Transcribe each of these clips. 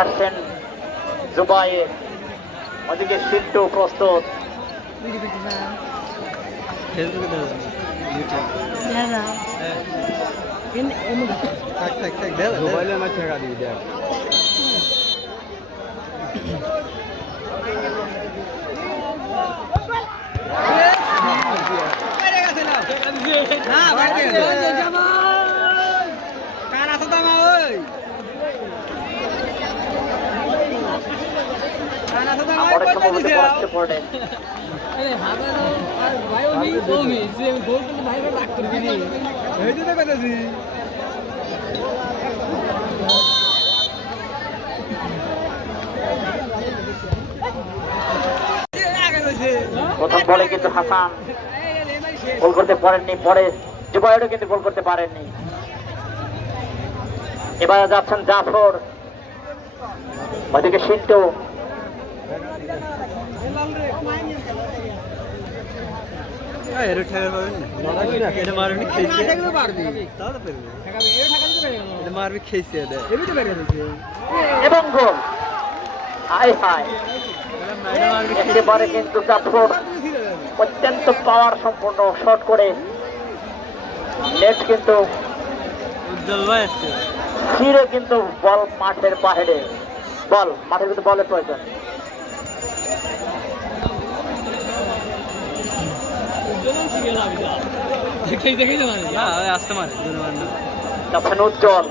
আসছেন জুবাইর, ওদিকে সিন্টু প্রস্তুত। অনেক সম্ভবত পড়াচ্ছে পড়ে প্রথম বলে কিন্তু হাসান গোল করতে পারেননি, পরে জুবাইরও কিন্তু গোল করতে পারেননি। এবার যাচ্ছেন জাফর, ওইদিকে সিন্টু। এবং গোল, হাই হাই, একেবারে কিন্তু জাফর অত্যন্ত পাওয়ার সম্পূর্ণ শট করে নেট কিন্তু ছিঁড়ে কিন্তু বল মাঠের বাহিরে, বল মাঠের কিন্তু বলের প্রয়োজন। যাচ্ছেন উজ্জ্বল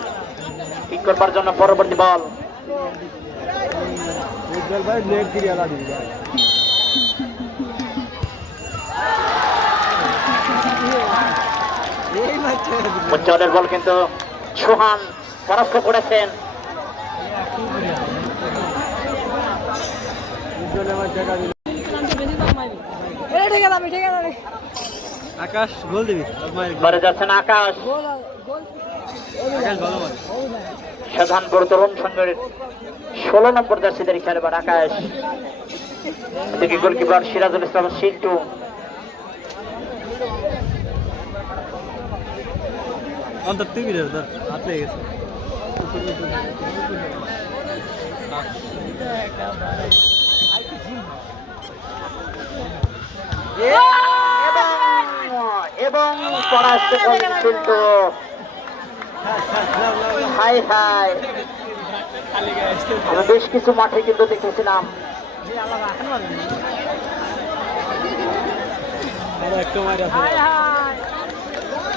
ঠিক করবার জন্য, পরবর্তী বল উজ্জ্বলের বল কিন্তু সোহান পরাস্ত করেছেন। আকাশ গোল দিবি, ঘরে যাচ্ছেন আকাশ, সাধারণপুর তরুণ সংঘের 16 নম্বর জার্সিদের খেলবার আকাশ। এদিকে গোলকিপার সিরাজুল ইসলাম সিন্টু। অন্তর তুই হাত লেগে গেছে। এবং পরাস্ত করেন সিন্টু। হাই হাই, আমি বেশ কিছু মাঠে কিন্তু দেখেছিলাম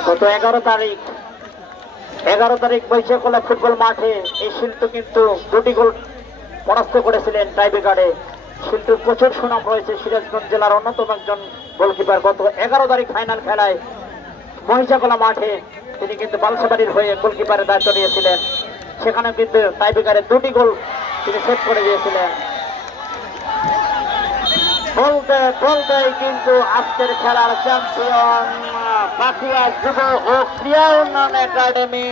গত 11 তারিখ বৈশাখলা ফুটবল মাঠে এই শিল্প কিন্তু 2টি গোল পরাস্ত করেছিলেন টাইব্রেকারে। শিল্পের প্রচুর সুনাম রয়েছে, সিরাজগঞ্জ জেলার অন্যতম একজন গোলকিপার। গত 11 তারিখ ফাইনাল খেলায় মহিষাকলা মাঠে তিনি কিন্তু বালসাবাড়ির হয়ে গোলকিপারের দায়িত্ব নিয়েছিলেন, সেখানে কিন্তু টাইব্রেকারে 2টি গোল তিনি সেভ করে দিয়েছিলেন। বলতে বলতে কিন্তু আজকের খেলার চ্যাম্পিয়ন পাকুড়া যুব ও ক্রীড়া উন্নয়ন একাডেমি।